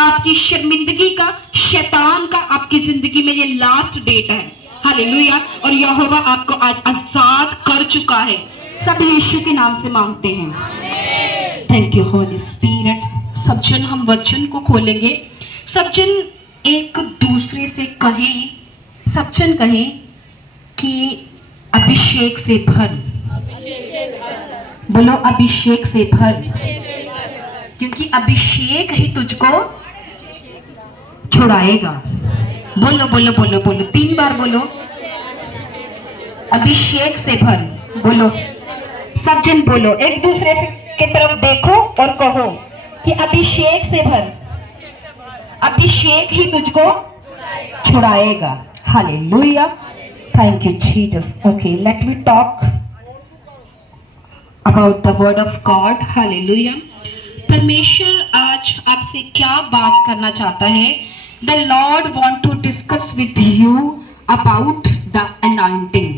आपकी शर्मिंदगी का, शैतान का आपकी जिंदगी में ये लास्ट डेट है। हालेलुया। और यहोवा आपको आज आजाद कर चुका है। सब यीशु के नाम से मांगते हैं। Thank you holy spirit. सब जन हम वचन को खोलेंगे। सब जन एक दूसरे से कहें, सब जन कहें कि अभिषेक से भर। बोलो अभिषेक से भर, क्योंकि अभिषेक ही तुझको छुड़ाएगा। बोलो बोलो बोलो बोलो, 3 बार बोलो, अभिषेक से भर। बोलो सब जन बोलो, एक दूसरे से की तरफ देखो और कहो कि अभिषेक से भर, अभिषेक ही तुझको छुड़ाएगा। Hallelujah. Thank you Jesus. Okay, let me talk about the word of God. Hallelujah. परमेश्वर आज आपसे क्या बात करना चाहता है? The Lord want to discuss with you about the anointing.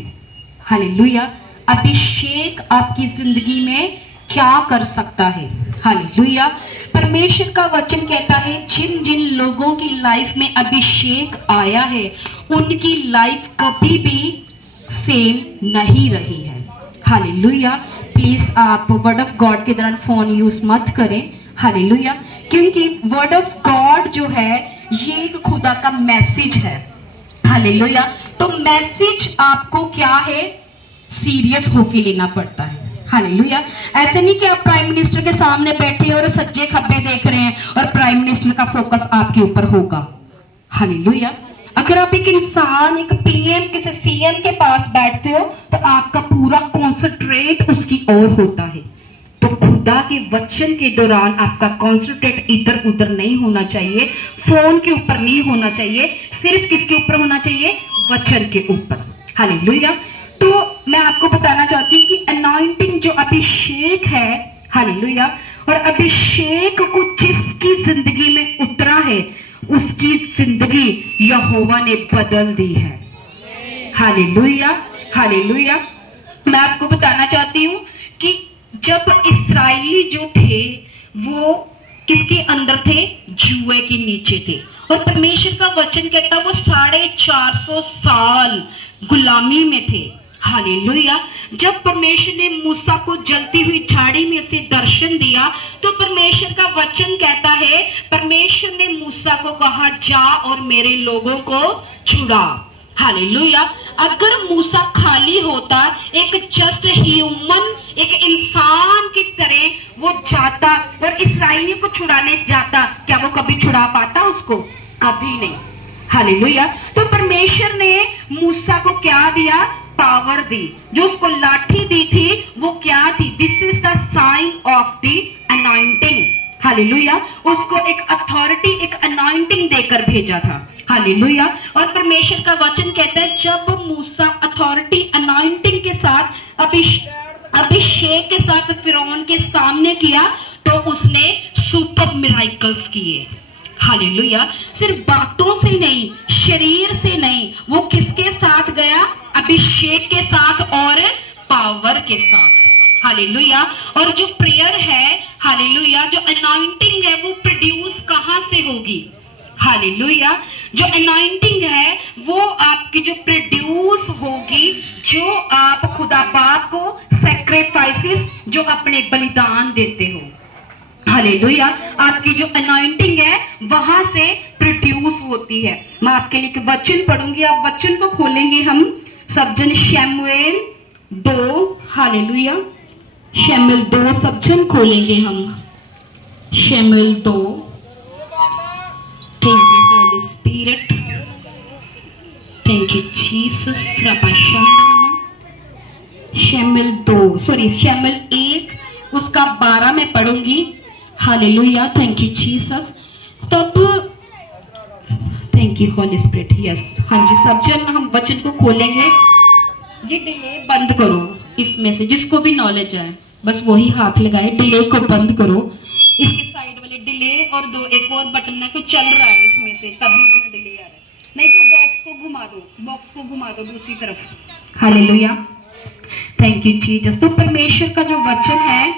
Hallelujah. अभिषेक आपकी जिंदगी में क्या कर सकता है? हालेलुया। परमेश्वर का वचन कहता है जिन जिन लोगों की लाइफ में अभिषेक आया है उनकी लाइफ कभी भी सेम नहीं रही है। हालेलुया। प्लीज आप वर्ड ऑफ गॉड के दौरान फोन यूज मत करें। हालेलुया। क्योंकि वर्ड ऑफ गॉड जो है ये एक खुदा का मैसेज है। हालेलुया। तो मैसेज आपको क्या है, सीरियस होके लेना पड़ता है। हालेलुया। ऐसे नहीं कि आप प्राइम मिनिस्टर के सामने बैठे और सज्जे खब्बे देख रहे हैं और प्राइम मिनिस्टर का फोकस आपके ऊपर होगा। हालेलुया। अगर आप एक इंसान, एक पीएम, किसी सीएम के पास बैठते हो तो आपका पूरा कॉन्सेंट्रेट उसकी ओर होता है। तो खुदा के वचन के दौरान आपका कॉन्सेंट्रेट इधर उधर नहीं होना चाहिए, फोन के ऊपर नहीं होना चाहिए, सिर्फ किसके ऊपर होना चाहिए? वचन के ऊपर। हालेलुया। तो मैं आपको बताना चाहती हूँ कि अनॉइंटिंग जो अभिषेक है, हालेलुया, और अभिषेक को जिसकी जिंदगी में उतरा है उसकी जिंदगी यहोवा ने बदल दी है। हालेलुया। हालेलुया। मैं आपको बताना चाहती हूँ कि जब इस्राएली जो थे वो किसके अंदर थे? जुए के नीचे थे। और परमेश्वर का वचन कहता वो 450 साल गुलामी में थे। हालेलुया। जब परमेश्वर ने मूसा को जलती हुई झाड़ी में से दर्शन दिया तो परमेश्वर का वचन कहता है परमेश्वर ने मूसा को कहा जा और मेरे लोगों को छुड़ा। हालेलुया। अगर मूसा खाली होता, एक जस्ट ह्यूमन, एक इंसान की तरह वो जाता और इस्राएलियों को छुड़ाने जाता, क्या वो कभी छुड़ा पाता उसको? कभी नहीं। हालेलुया। तो परमेश्वर ने मूसा को क्या दिया? पावर दी। जो उसको लाठी दी थी वो क्या थी? This is the sign of the anointing. Hallelujah. उसको एक अथॉरिटी, एक अनॉइंटिंग देकर भेजा था। हालेलुया। और परमेश्वर का वचन कहता है जब मूसा अथॉरिटी, अनॉइंटिंग के साथ, अभिषेक के साथ फिरौन के सामने किया तो उसने सुपर मिराकल्स किए। हालेलुया। सिर्फ बातों से नहीं, शरीर से नहीं, वो किसके साथ गया? अभिषेक के साथ और पावर के साथ। हालेलुया। और जो प्रेयर है, हालेलुया, जो अनॉइंटिंग है वो प्रोड्यूस कहां से होगी? हालेलुया। जो अनॉइंटिंग है वो आपकी जो प्रोड्यूस होगी, जो आप खुदा बाप को सैक्रिफाइसेस, जो अपने बलिदान देते हो। हालेलुया। आपकी जो अनॉइंटिंग है वहां से प्रोड्यूस होती है। मैं आपके लिए एक वचन पढ़ूंगी, आप वचन को खोलेंगे हम सब जन। शमूएल 2। हालेलुया। शमूएल 2 सब जन खोलेंगे हम। शमूएल 2। Thank you holy spirit. Thank you Jesus. शमूएल 2, सॉरी शमूएल 1 उसका 12 में पढ़ूंगी। हालेलुया। Thank you Jesus. तब thank you holy spirit. Yes, हाँ जी, सब जन हम वचन को खोलेंगे। ये डिले बंद करो, इसमें से जिसको भी नॉलेज है बस वही हाथ लगाए। डिले को बंद करो, इसके साइड वाले डिले और दो एक और बटन ना कुछ चल रहा है इसमें से, तभी इतना डिले आ रहा है। नहीं तो बॉक्स को घुमा दो, बॉक्स को घुमा दो दूसरी तरफ। हालेलुया। Thank you Jesus. तो परमेश्वर का जो वचन है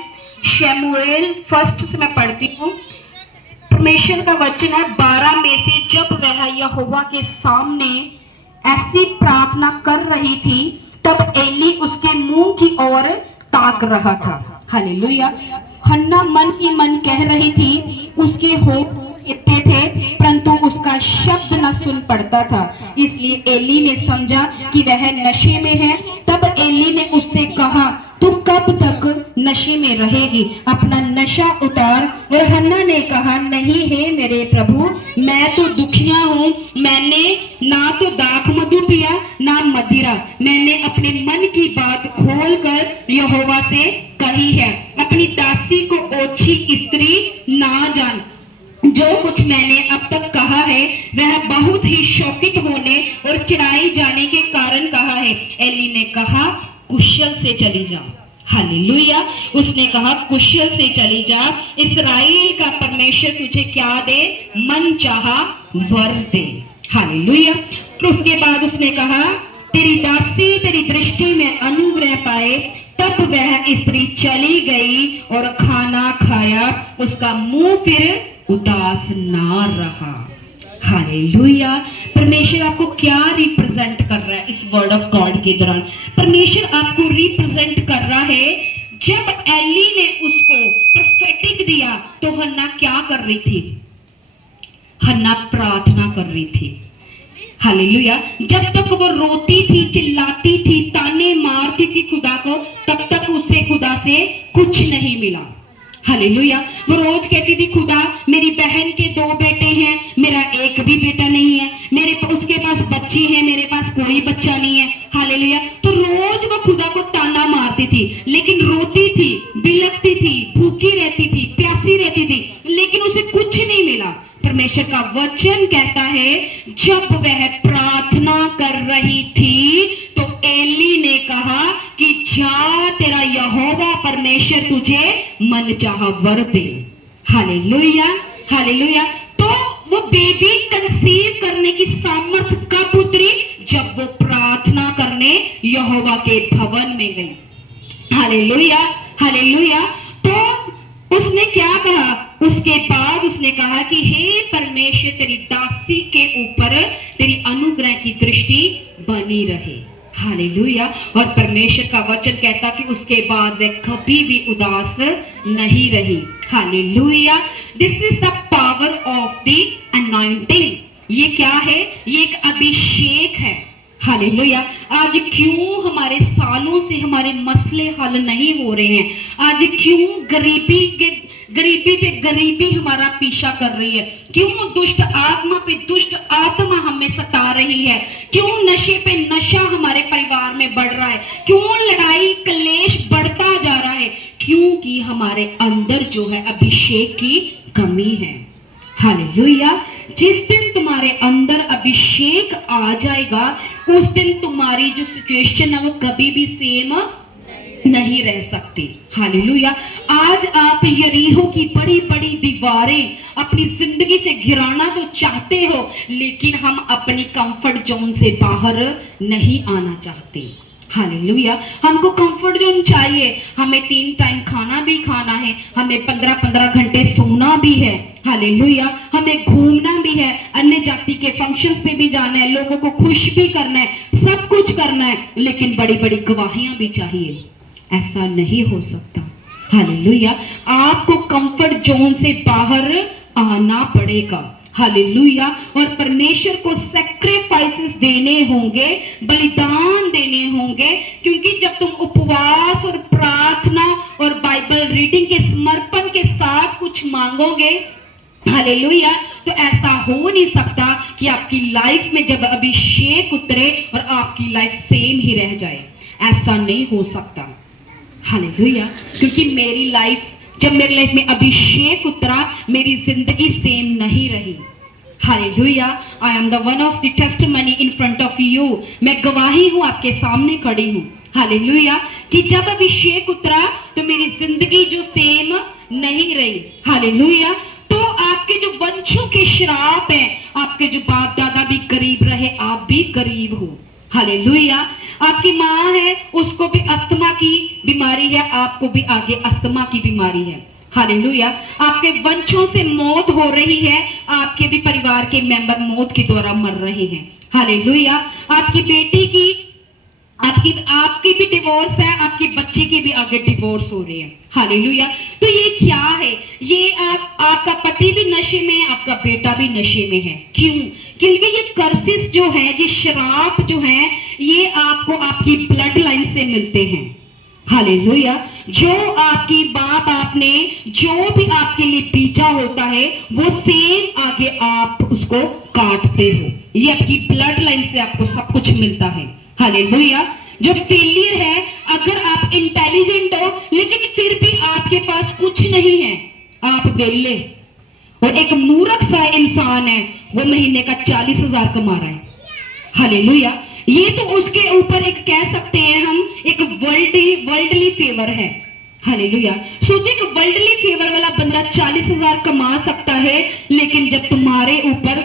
शमूएल 1 से मैं पढ़ती हूँ। परमेश्वर का वचन है 12 में से, जब वह यहोवा के सामने ऐसी प्रार्थना कर रही थी तब एली उसके मुंह की ओर ताक रहा था। हालेलुया। हन्ना मन ही मन कह रही थी, उसके होठ इतने थे परंतु उसका शब्द न सुन पड़ता था। इसलिए एली ने समझा कि वह नशे में है। तब एली ने उससे कहा, तू कब तक नशे में रहेगी, अपना नशा उतार। और हन्ना ने कहा, नहीं है मेरे प्रभु, मैं तो दुखिया हूँ, मैंने ना तो दाख मधु पिया ना मदिरा, मैंने अपने मन की बात खोल कर यहोवा से कही है। अपनी दासी को ओछी स्त्री ना जान। जो कुछ मैंने अब तक कहा है वह बहुत ही शोकित होने और चिढ़ाई जाने के कारण कहा है। एली ने कहा, कुशल से चली जा। हालेलुया। उसने कहा, कुशल से चली जा, इस्राएल का परमेश्वर तुझे क्या दे, मन चाहा वर दे। हालेलुया। तो उसके बाद उसने कहा, तेरी दासी तेरी दृष्टि में अनुग्रह पाए। तब वह स्त्री चली गई और खाना खाया, उसका मुंह फिर उदास ना रहा। हालेलुया। परमेश्वर आपको क्या रिप्रेजेंट कर रहा है इस वर्ड ऑफ गॉड के दौरान? परमेश्वर आपको रिप्रेजेंट कर रहा है, जब एली ने उसको प्रोफेटिक दिया तो हन्ना क्या कर रही थी? हन्ना प्रार्थना कर रही थी। हालेलुया। जब तक वो रोती थी, चिल्लाती थी, ताने मारती थी खुदा को, तब तक उसे खुदा से कुछ नहीं मिला। हालेलुया। वो रोज कहती थी, खुदा मेरी बहन के 2 बेटे हैं, मेरा एक भी बेटा नहीं है, मेरे उसके पास बच्ची है, मेरे पास कोई बच्चा नहीं है। हालेलुया। तो रोज वो खुदा को ताना मारती थी, लेकिन रोती थी, बिलखती थी, भूखी रहती थी, प्यासी रहती थी, लेकिन उसे कुछ नहीं मिला। परमेश्वर का वचन कहता है, जब वह प्रार्थना कर रही थी तो एली ने कहा कि जा, तेरा यहोवा परमेश्वर तुझे मन चाहा वर दे। हालेलुया। हालेलुया। तो वो बेबी कंसीव करने की सामर्थ कब उतरी? जब वो प्रार्थना करने यहोवा के भवन में गई। हालेलुया। हालेलुया। तो उसने क्या कहा? उसके बाद उसने कहा कि हे परमेश्वर, तेरी दासी के ऊपर तेरी अनुग्रह की दृष्टि बनी रहे। हालेलुया। और परमेश्वर का वचन कहता कि उसके बाद वह कभी भी उदास नहीं रही। Hallelujah. This is the power of the anointing. ये क्या है? ये एक अभिषेक है। हालेलुया। आज क्यों हमारे सालों से हमारे मसले हल नहीं हो रहे हैं? आज क्यों गरीबी पे गरीबी हमारा पीछा कर रही है? क्यों दुष्ट आत्मा पे दुष्ट आत्मा हमें सता रही है? क्यों नशे पे नशा हमारे परिवार में बढ़ रहा है? क्यों लड़ाई क्लेश बढ़ता जा रहा है? क्योंकि हमारे अंदर जो है अभिषेक की कमी है। हालेलुया। जिस दिन तुम्हारे अंदर अभिषेक आ जाएगा, उस दिन तुम्हारी जो सिचुएशन है वो कभी भी सेम नहीं रह सकती। हालेलुया। आज आप यरीहो की बड़ी बड़ी दीवारें अपनी जिंदगी से गिराना तो चाहते हो, लेकिन हम अपनी कंफर्ट जोन से बाहर नहीं आना चाहते। हालेलुया। हमको कंफर्ट जोन चाहिए। हमें 3 टाइम खाना भी खाना है, हमें 15-15 घंटे सोना भी है। हालेलुया। हमें घूमना भी है, अन्य जाति के फंक्शंस पे भी जाना है, लोगों को खुश भी करना है, सब कुछ करना है, लेकिन बड़ी बड़ी गवाहियां भी चाहिए। ऐसा नहीं हो सकता। हालेलुया। आपको कंफर्ट जोन से बाहर आना पड़ेगा। हालेलुया। और परमेश्वर को सैक्रिफाइसेस देने होंगे, बलिदान देने होंगे, क्योंकि जब तुम उपवास और प्रार्थना और बाइबल रीडिंग के समर्पण के साथ कुछ मांगोगे, हालेलुया, तो ऐसा हो नहीं सकता कि आपकी लाइफ में जब अभिषेक उतरे और आपकी लाइफ सेम ही रह जाए। ऐसा नहीं हो सकता। हालेलुया। क्योंकि मेरी लाइफ, जब मेरी लाइफ में अभिषेक उतरा, मेरी जिंदगी सेम नहीं रही। Hallelujah. I am the one of the testimony in front of you. मैं गवाही हूं, आपके सामने खड़ी हूं। हालेलुया। कि जब अभिषेक उतरा तो मेरी जिंदगी जो सेम नहीं रही। हालेलुया। तो आपके जो वंशों के श्राप हैं, आपके जो बाप दादा भी गरीब रहे, आप भी गरीब हो। हालेलुया। आपकी माँ है, उसको भी अस्थमा की बीमारी है, आपको भी आगे अस्थमा की बीमारी है। हालेलुया। आपके वंशों से मौत हो रही है, आपके भी परिवार के मेंबर मौत के द्वारा मर रहे हैं। हालेलुया। आपकी बेटी की आपकी भी डिवोर्स है, आपकी बच्ची की भी आगे डिवोर्स हो रही है। हालेलुया। तो ये क्या है? ये आपका पति भी नशे में है, आपका बेटा भी नशे में है। क्यों? क्योंकि ये कर्सेस जो है, ये शराब जो है, ये आपको आपकी ब्लड लाइन से मिलते हैं। हालेलुया। जो आपकी बाप आपने जो भी आपके लिए बीजा होता है, वो सेम आगे आप उसको काटते हो। ये आपकी ब्लड लाइन से आपको सब कुछ मिलता है। हालेलुया। जो फेलियर है, अगर आप इंटेलिजेंट हो लेकिन फिर भी आपके पास कुछ नहीं है, आप वेले। और एक मूर्ख सा इंसान है, वो महीने का 40,000 कमा रहा है। हालेलुया। ये तो उसके ऊपर एक कह सकते हैं हम, एक वर्ल्डली फेवर है। हालेलुया। सोचिए कि वर्ल्डली फेवर वाला बंदा 40,000 कमा सकता है, लेकिन जब तुम्हारे ऊपर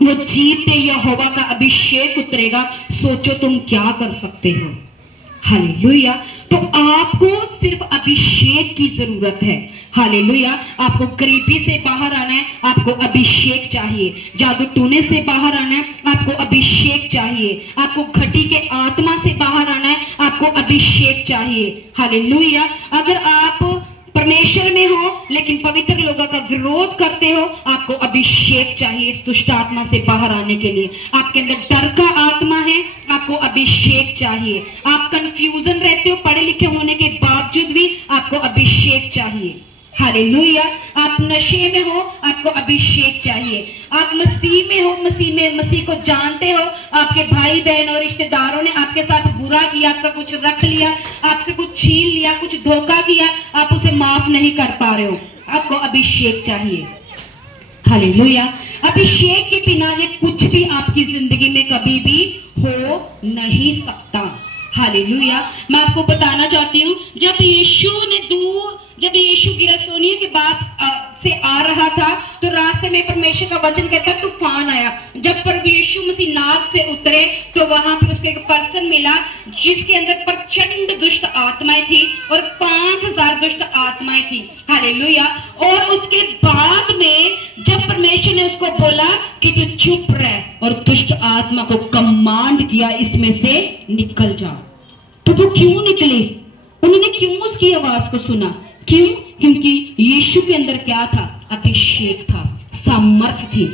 वो जीते यहोवा का अभिषेक उतरेगा, सोचो तुम क्या कर सकते हो। हालेलुया। तो आपको सिर्फ अभिषेक की जरूरत है। हालेलुया। आपको गरीबी से बाहर आना है, आपको अभिषेक चाहिए। जादू टूने से बाहर आना है, आपको अभिषेक चाहिए। आपको घटी के आत्मा से बाहर आना है, आपको अभिषेक चाहिए। हालेलुया। अगर आप परमेश्वर में हो लेकिन पवित्र लोगों का विरोध करते हो, आपको अभिषेक चाहिए इस दुष्ट आत्मा से बाहर आने के लिए। आपके अंदर डर का आत्मा है, आपको अभिषेक चाहिए। आप कंफ्यूजन रहते हो पढ़े लिखे होने के बावजूद भी, आपको अभिषेक चाहिए। हालेलुया। आप नशे में हो, आपको अभिषेक चाहिए। आप मसीह में हो, मसीह को जानते हो, आपके भाई बहन और रिश्तेदारों ने आपके साथ बुरा किया, आपका कुछ रख लिया, आपसे कुछ छीन लिया, कुछ धोखा किया, आप उसे माफ नहीं कर पा रहे हो, आपको अभिषेक चाहिए। हालेलुया। अभिषेक के बिना ये कुछ भी आपकी जिंदगी में कभी भी हो नहीं सकता। हालेलुया। मैं आपको बताना चाहती हूँ, जब यीशु गिरासोनियों के बाद से आ रहा था, तो रास्ते में परमेश्वर का वचन कहता है तूफान आया। जब प्रभु यीशु मसीह नाव से उतरे, तो वहां पे उसको एक पर्सन मिला जिसके अंदर प्रचंड दुष्ट आत्माएं थी और 5,000 दुष्ट आत्माएं थी। हालेलुया। और उसके बाद में जब परमेश्वर ने उसको बोला कि तू चुप रह, और दुष्ट आत्मा को कमांड किया इसमें से निकल जा, तो वो क्यों निकली? उन्होंने क्यों उसकी आवाज को सुना? क्यों? क्योंकि यीशु के अंदर क्या था? अभिषेक था, सामर्थ थी।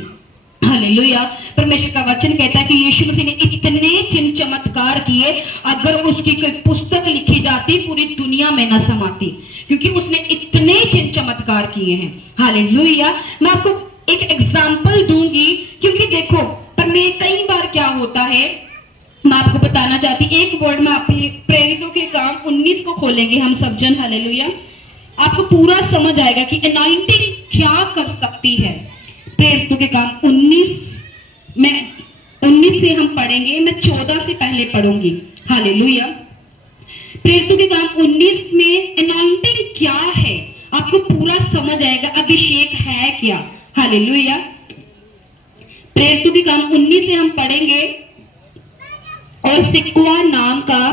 हालेलुया। परमेश्वर का वचन कहता है कि यीशु मसीह ने इतने चिन्ह चमत्कार किए, अगर उसकी कोई पुस्तक लिखी जाती पूरी दुनिया में न समाती, क्योंकि उसने इतने चिन्ह चमत्कार किए हैं। हालेलुया। मैं आपको एक एग्जाम्पल दूंगी, क्योंकि देखो कई बार क्या होता है, मैं आपको बताना चाहती, एक वर्ड में अपनी प्रेरितों के काम 19 को खोलेंगे हम सब जन। हालेलुया। आपको पूरा समझ आएगा कि अनॉइंटिंग क्या कर सकती है। प्रेरितों के काम 19 से हम पढ़ेंगे, मैं 14 से पहले पढ़ूंगी। हालेलुया। प्रेरितों के काम 19 में अनॉइंटिंग क्या है, आपको पूरा समझ आएगा, अभिषेक है क्या। हालेलुया। प्रेरितों के काम 19 से हम पढ़ेंगे। और सिक्वा नाम का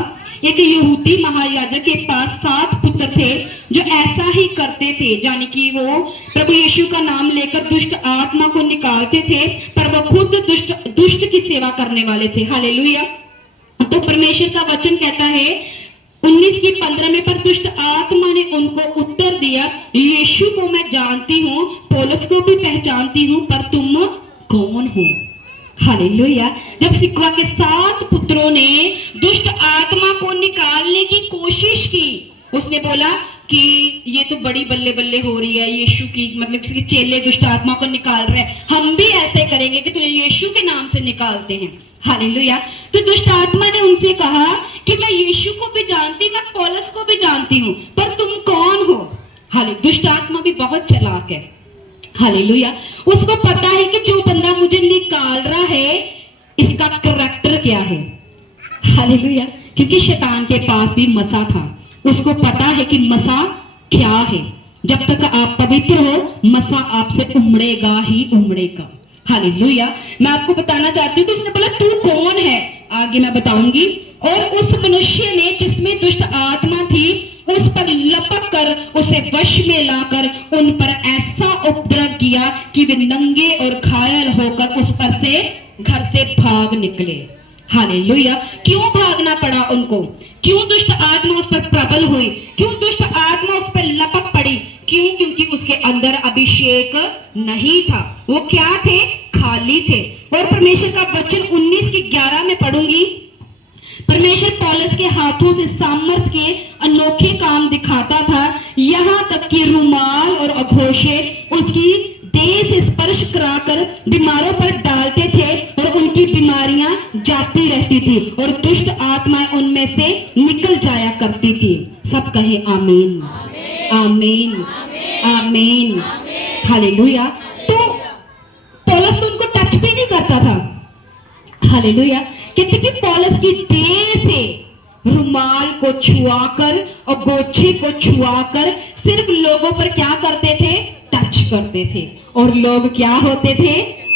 एक यहूदी महायाजक के पास 7 पुत्र थे जो ऐसा ही करते थे, यानी कि वो प्रभु यीशु का नाम लेकर दुष्ट आत्मा को निकालते थे, पर वो खुद दुष्ट की सेवा करने वाले थे। हालेलुया। तो परमेश्वर का वचन कहता है 19:15 में, पर दुष्ट आत्मा ने उनको उत्तर दिया, यीशु को मैं जानती हूँ, पौलुस को भी पहचानती हूँ, पर तुम कौन हो? हालेलुया। जब सिक्वा के 7 पुत्रों ने दुष्ट आत्मा को निकालने की कोशिश की, उसने बोला कि ये तो बड़ी बल्ले बल्ले हो रही है, यीशु की मतलब किसी चेले दुष्ट आत्मा को निकाल रहे हैं, हम भी ऐसे करेंगे कि तुझे यीशु के नाम से निकालते हैं। हालेलुया। तो दुष्ट आत्मा ने उनसे कहा कि मैं यीशु को भी जानती, मैं पौलुस को भी जानती हूँ, पर तुम कौन हो? हालेलुया। दुष्ट आत्मा भी बहुत चालाक है। हालेलुया। उसको पता है कि जो बंदा मुझे निकाल रहा है, इसका करैक्टर क्या है। हालेलुया। क्योंकि शैतान के पास भी मसा था, उसको पता है कि मसा क्या है। जब तक आप पवित्र हो, मसा आपसे उमड़ेगा ही उमड़ेगा। हालेलुया। मैं आपको बताना चाहती हूँ, तो उसने बोला तू कौन है, आगे मैं बताऊंगी। और उस मनुष्य ने जिसमें दुष्ट आत्मा थी, उस पर लपक कर उसे वश में लाकर उन पर ऐसा उपद्रव किया कि वे नंगे और घायल होकर उस पर से घर से भाग निकले। हालेलुया। क्यों भागना पड़ा उनको? क्यों दुष्ट आत्मा उस पर प्रबल हुई? क्यों दुष्ट आत्मा उस पर लपक पड़ी? क्यों? क्योंकि उसके अंदर अभिषेक नहीं था। वो क्या थे? खाली थे। और परमेश्वर का वचन 19:11 में पढ़ूंगी। परमेश्वर पौलुस के हाथों से सामर्थ के अनोखे काम दिखाता था, यहां तक कि रुमाल और अघोषे उसकी देह से स्पर्श कराकर बीमारों पर डालते थे और उनकी बीमारियां जाती रहती थी और दुष्ट आत्माएं उनमें से निकल जाया करती थी। सब कहे आमीन, आमीन, आमीन, हालेलुया। तो पौलुस तो उनको टच भी नहीं करता था। हालेलुया। कहते कि पौलुस की देह से रुमाल को छुआकर और गोछे को छुआकर सिर्फ लोगों पर क्या करते थे? टच करते थे। और लोग क्या होते थे?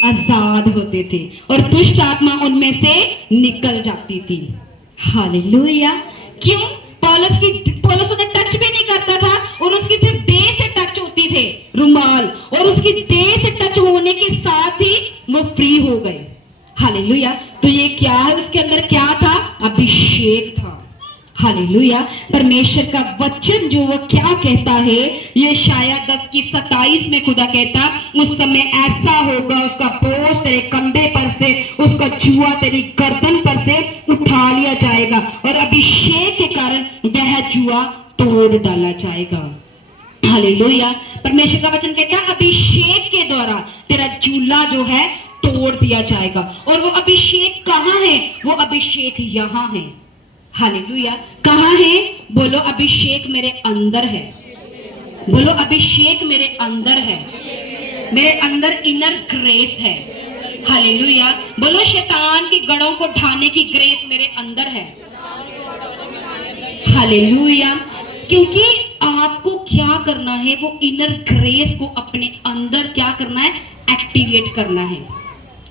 आजाद होते थे और दुष्ट आत्मा उनमें से निकल जाती थी। हालेलुया। क्यों? पौलुस उन्हें टच भी नहीं करता था और उसकी सिर्फ देह से टच होती थे रुमाल, और उसकी देह से टच होने के साथ ही वो फ्री हो गए। हालेलुया। तो ये क्या है? उसके अंदर क्या था? अभिषेक था। हालेलुया। परमेश्वर का वचन जो वो क्या कहता है, ये शायद 10:27 में खुदा कहता, उस समय ऐसा होगा उसका बोझ तेरे कंधे पर से, उसका जुआ तेरी गर्दन पर से उठा लिया जाएगा और अभिषेक के कारण वह जुआ तोड़ डाला जाएगा। हालेलुया। परमेश्वर का वचन कहता है अभिषेक के द्वारा तेरा जूला जो है तोड़ दिया जाएगा। और वो अभिषेक कहाँ है? वो अभिषेक यहाँ है। हालेलुया। कहाँ है? बोलो अभिषेक मेरे अंदर है। बोलो अभिषेक मेरे अंदर है। मेरे अंदर इनर ग्रेस है। हालेलुया। बोलो शैतान की गढ़ों को ढाने की ग्रेस मेरे अंदर है। हालेलुया। क्योंकि आपको क्या करना है? वो इनर ग्रेस को अपने अंदर क्या करना है? एक्टिवेट करना है।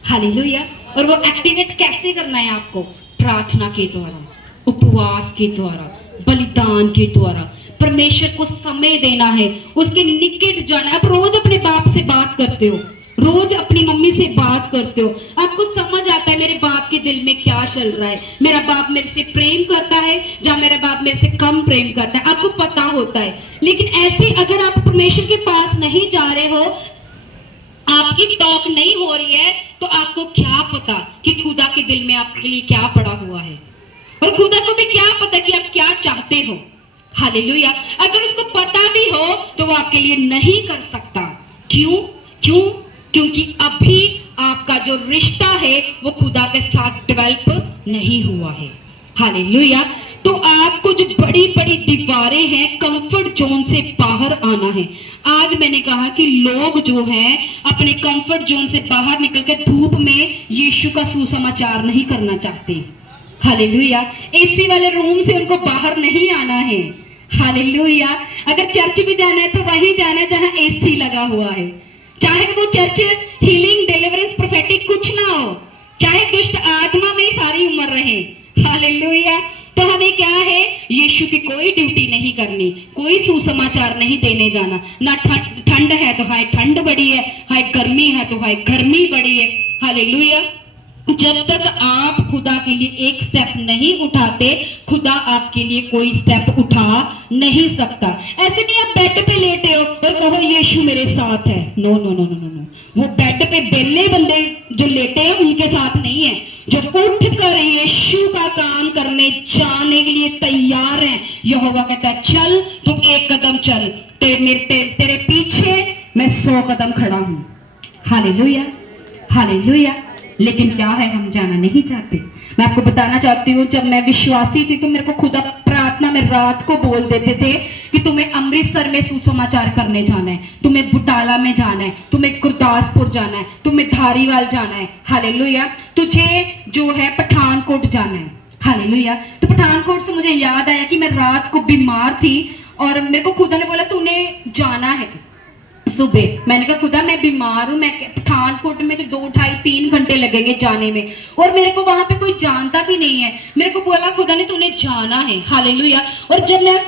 हालेलुया। और वो एक्टिवेट कैसे करना है आपको? प्रार्थना के द्वारा, उपवास के द्वारा, बलिदान के द्वारा। परमेश्वर को समय देना है, उसके निकट जाना। आप रोज अपने बाप से बात करते हो, रोज अपनी मम्मी से बात करते हो, आपको समझ आता है मेरे बाप के दिल में क्या चल रहा है, मेरा बाप मेरे से प्रेम करता है या मेरा बाप मेरे से कम प्रेम करता है, आपको पता होता है। लेकिन ऐसे अगर आप परमेश्वर के पास नहीं जा रहे हो, आपकी टॉक नहीं हो रही है, तो आपको क्या पता कि खुदा के दिल में आपके लिए क्या पड़ा हुआ है, और खुदा को भी क्या पता कि आप क्या चाहते हो। हालेलुया। अगर उसको पता भी हो तो वो आपके लिए नहीं कर सकता। क्यों? क्योंकि अभी आपका जो रिश्ता है वो खुदा के साथ डेवलप नहीं हुआ है। हालेलुया। तो आपको जो बड़ी बड़ी दीवारें हैं, कंफर्ट जोन से बाहर आना है। आज मैंने कहा कि लोग जो हैं अपने कंफर्ट जोन से बाहर निकलकर धूप में यीशु का सुसमाचार नहीं करना चाहते। हालेलुया। एसी वाले रूम से उनको बाहर नहीं आना है। हालेलुया। अगर चर्च भी जाना है तो वहीं जाना है जहां एसी लगा हुआ है, चाहे वो चर्च हीलिंग, डिलीवरेंस, प्रोफेटिक कुछ ना हो, चाहे दुष्ट आत्मा में ही सारी उम्र रहे। हालेलुया। तो हमें क्या है? यीशु की कोई ड्यूटी नहीं करनी, कोई सुसमाचार नहीं देने जाना। ना ठंड है तो हाय ठंड बड़ी है, हाय गर्मी है तो हाय गर्मी बड़ी है। हालेलुया। जब तक आप खुदा के लिए एक स्टेप नहीं उठाते, खुदा आपके लिए कोई स्टेप उठा नहीं सकता। ऐसे नहीं आप बेड पे लेटे हो और कहो यीशु मेरे साथ है। No no no no no. वो बेड पे बेले बंदे जो लेटे हैं उनके साथ नहीं है, जो उठकर यीशु का काम करने जाने के लिए तैयार हैं। यहोवा कहता है चल, तुम एक कदम चल, तेरे पीछे मैं 100 कदम खड़ा हूं। हालेलुया। हालेलुया। लेकिन क्या है? हम जाना नहीं चाहते। मैं आपको बताना चाहती हूँ, जब मैं विश्वासी थी तो मेरे को खुदा प्रार्थना में रात को बोल देते थे कि तुम्हें अमृतसर में सुसमाचार करने जाना है, तुम्हें बुटाला में जाना है, तुम्हें गुरदासपुर जाना है, तुम्हें धारीवाल जाना है। हालेलुया। तुझे जो है पठानकोट जाना है। हालेलुया। तो पठानकोट से मुझे याद आया कि मैं रात को बीमार थी और मेरे को खुदा ने बोला तूने जाना है सुबह। मैंने कहा खुदा मैं बीमार हूँ, मैं पठानकोट में तो 2-2.5-3 घंटे लगेंगे जाने में, और मेरे को वहां पे कोई जानता भी नहीं है। मेरे को बोला खुदा ने तूने जाना है। हालेलुया। और जब मैं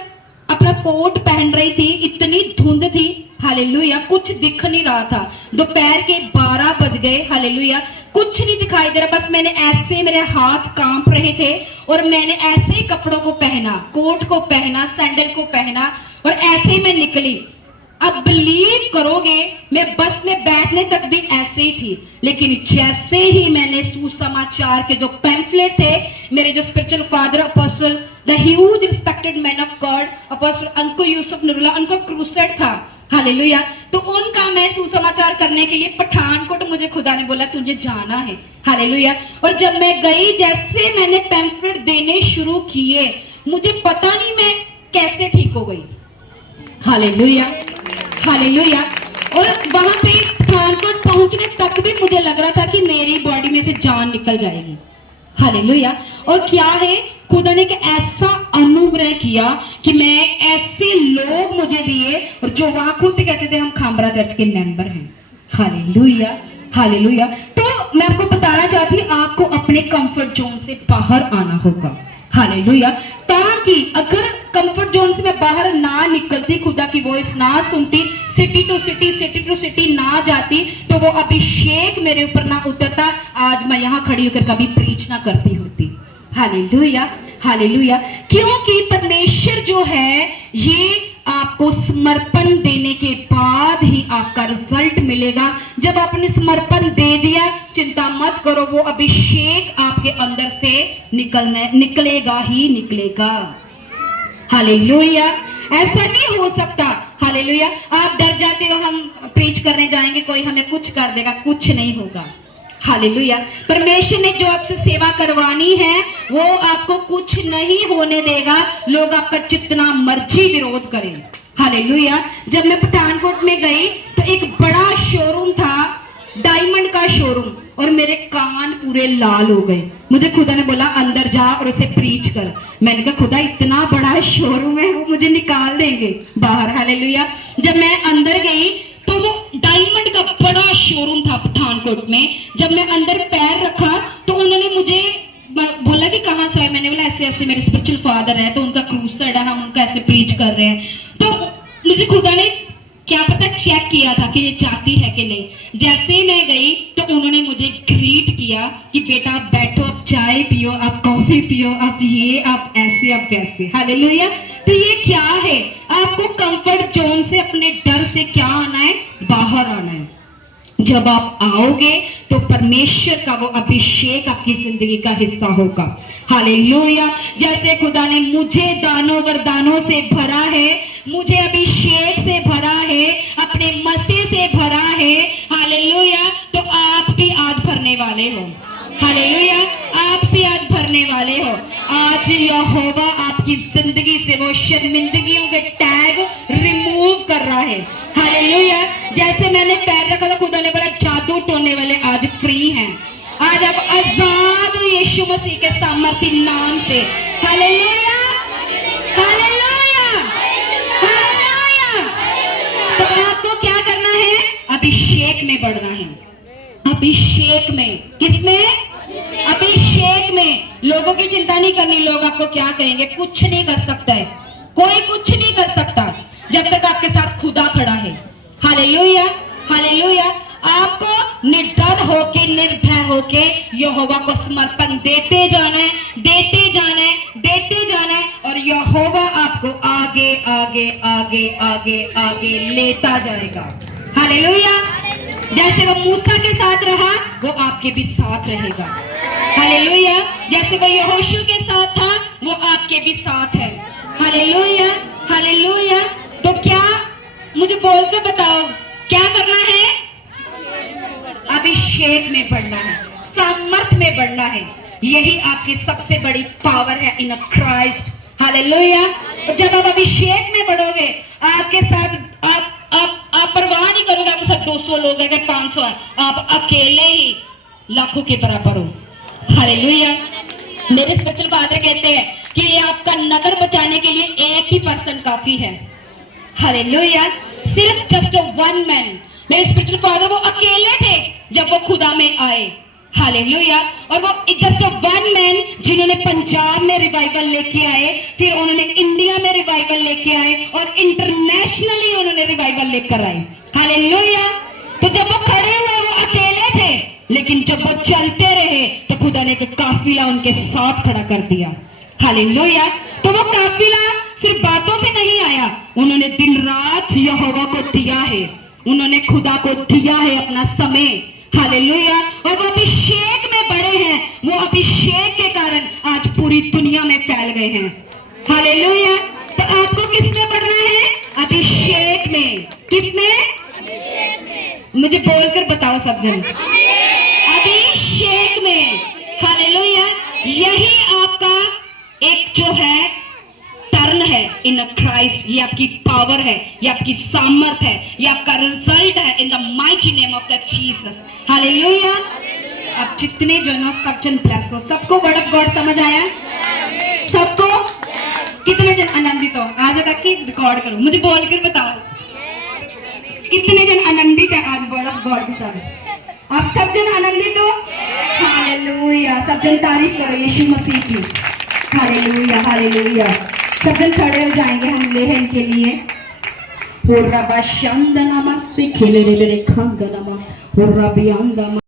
अपना अपना कोट पहन रही थी, इतनी धुंध थी, हालेलुया, कुछ दिख नहीं रहा था। दोपहर के 12 बज गए, हालेलुया, कुछ नहीं दिखाई दे रहा। बस मैंने ऐसे, मेरे हाथ कांप रहे थे और मैंने ऐसे ही कपड़ों को पहना, कोट को पहना, सैंडल को पहना और ऐसे ही मैं निकली। अब बिलीव करोगे, मैं बस में बैठने तक भी ऐसे ही थी, लेकिन जैसे ही मैंने सुसमाचार के जो पैम्फलेट थे, मेरे जो spiritual father apostle, the huge respected man of God apostle Ankur Yusuf Noorullah, उनका क्रूसेड था, हालेलुया, तो उनका मैं सुसमाचार करने के लिए पठानकोट, मुझे खुदा ने बोला तुझे जाना है, हालेलुया। और जब मैं गई, जैसे मैंने पैम्फलेट देने शुरू किए, मुझे पता नहीं मैं कैसे ठीक हो गई, हालेलुया, हालेलुया। और वहां पे पठानकोट पहुंचने तक भी मुझे लग रहा था कि मेरी बॉडी में से जान निकल जाएगी, हालेलुया। और क्या है, खुदा ने एक ऐसा अनुग्रह किया कि मैं, ऐसे लोग मुझे दिए और जो वहां खुद कहते थे हम खामरा चर्च के मेंबर हैं, हालेलुया, हालेलुया। तो मैं आपको बताना चाहती हूँ, आपको अपने कंफर्ट जोन से बाहर आना होगा, हालेलुया, ताकि अगर कंफर्ट जोन से मैं बाहर ना निकलती, खुदा की वॉइस ना सुनती, सिटी टू सिटी ना जाती, तो वो अभिषेक मेरे ऊपर ना उतरता, आज मैं यहाँ खड़ी होकर कभी प्रीच ना करती होती, हालेलुया, हालेलुया। क्योंकि परमेश्वर जो है, ये आपको समर्पण देने के बाद ही आपका रिजल्ट मिलेगा। जब आपने समर्पण दे दिया, चिंता मत करो, वो अभिषेक आपके अंदर से निकलेगा ही निकलेगा, हालेलुया। ऐसा नहीं हो सकता, हालेलुया, आप डर जाते हो हम प्रीच करने जाएंगे, कोई हमें कुछ कर देगा, कुछ नहीं होगा, हालेलुया। परमेश्वर ने जो आपसे सेवा करवानी है, वो आपको कुछ नहीं होने देगा, लोग आपका जितना मर्जी विरोध करें, हालेलुया। जब मैं पठानकोट में गई तो एक बड़ा शोरूम था, डायमंड का शोरूम, और मेरे कान पूरे लाल हो गए। मुझे खुदा ने बोला अंदर जा और उसे प्रीच कर। मैंने कहा खुदा इतना बड़ा शोरूम है, वो मुझे निकाल देंगे बाहर, हालेलुया। जब मैं अंदर गई तो वो डायमंड का बड़ा शोरूम था पठानकोट में। जब मैं अंदर पैर रखा तो उन्होंने मुझे बोला कि कहाँ से है। मैंने बोला ऐसे ऐसे मेरे स्पिरिचुअल फादर है, तो उनका क्रूसेड है, हम उनका ऐसे प्रीच कर रहे हैं। तो मुझे खुदा ने क्या पता चेक किया था कि ये चाहती है कि नहीं। जैसे ही मैं गई तो उन्होंने मुझे ग्रीट किया कि बेटा आप बैठो, आप चाय पियो, आप कॉफी पियो, आप ये, आप ऐसे, आप वैसे, हालेलुया। तो ये क्या है, आपको कंफर्ट जोन से, अपने डर से क्या आना है, बाहर आना है। जब आप आओगे तो परमेश्वर का वो अभिषेक आपकी जिंदगी का हिस्सा होगा, हालेलुया। जैसे खुदा ने मुझे दानों वरदानों से भरा है, मुझे अभिषेक से भरा है, अपने मसीह से भरा है, हालेलुया, तो आप भी आज भरने वाले हो, हालेलुया, आप भी आज भरने वाले हो। आज यहोवा आपकी जिंदगी से वो शर्मिंदगियों के टैग रिमूव कर रहा है, हालेलुया। जैसे मैंने पैर रखा था, खुदा ने बोला जादू टोने वाले आज फ्री हैं, आज आप आजाद हो यीशु मसीह के सामर्थ्य नाम से, हालेलुया, हालेलुया, हालेलुया। तो आपको क्या करना है, अभिषेक में बढ़ना है, अभिषेक में, किसमें, अभिषेक में। लोगों की चिंता नहीं करनी, लोग आपको क्या कहेंगे, कुछ नहीं कर सकता है, कोई कुछ नहीं कर सकता जब तक आपके साथ खुदा खड़ा है, हालेलुया, हालेलुया। आपको निडर होके, निर्भय होके यहोवा को समर्पण देते जाना है, देते जाना है, देते जाना है, और यहोवा आपको आगे आगे आगे आगे आगे लेता जाएगा, हालेलुया। जैसे वो मूसा के साथ रहा, वो आपके भी साथ रहेगा, हालेलुया। जैसे वो यहोशू के साथ था, वो आपके भी साथ है, हालेलुया, हालेलुया। तो क्या, मुझे बोल के बताओ क्या करना है, अभिषेक में बढ़ना है, सामर्थ में बढ़ना है। यही आपकी सबसे बड़ी पावर है इन क्राइस्ट, हालेलुया। जब आप अभिषेक में बढ़ोगे, आपके साथ आप परवाह नहीं करोगे, आपके साथ 200 लोग हैं, 500 है, आप अकेले ही लाखों के बराबर हो, हालेलुया। मेरे स्पिरिचुअल फादर कहते हैं कि आपका नगर बचाने के लिए एक ही पर्सन काफी है, हालेलुया, सिर्फ जस्ट वन मैन। मेरे स्पिरिचुअल फादर वो अकेले थे जब वो खुदा में आए, हालेलुया। और वो जस्ट वन मैन जिन्होंने पंजाब में रिवाइवल लेके आए, फिर उन्होंने इंडिया में रिवाइवल लेके आए और इंटरनेशनली उन्होंने रिवाइवल लेकर आए। हालेलुया। तो जब वो खड़े हुए वो अकेले थे, लेकिन जब वो चलते रहे तो खुदा ने एक काफिला उनके साथ खड़ा कर दिया। हालेलुया। तो वो काफिला सिर्फ बातों से नहीं आया, उन्होंने दिन रात यहोवा को दिया है, उन्होंने खुदा को दिया है अपना समय। हालेलुया। और वो अभिषेक में बड़े हैं, वो अभिषेक के कारण आज पूरी दुनिया में फैल गए हैं। हालेलुया। तो आपको किसमें बढ़ना है? अभिषेक में। किसमें? मुझे बोलकर बताओ सब जन। अभिषेक में। हालेलुया। यही आपका एक जो है टर्न है इन क्राइस्ट, ये आपकी पावर है, ये आपकी सामर्थ है, ये आपका रिजल्ट है in the mighty name of the Jesus. Hallelujah. अब जितने जन हो सब जन ब्लेस हो। सबको वर्ड ऑफ गॉड समझ आया? सबको? कितने जन आनंदित हो? आज तक की रिकॉर्ड करो, मुझे बोलकर बताओ कितने जन आनंदित है आज वर्ड ऑफ गॉड के साथ? आप सब जन आनंदित हो? हालेलुया। सब जन तारीफ करो यीशु मसीह की। Hallelujah, hallelujah. सब जन खड़े हो जाएंगे हम लेहन के लिए। हो रबा शंदनमा से खेले रे रे खंदनमा हो रबियांदमा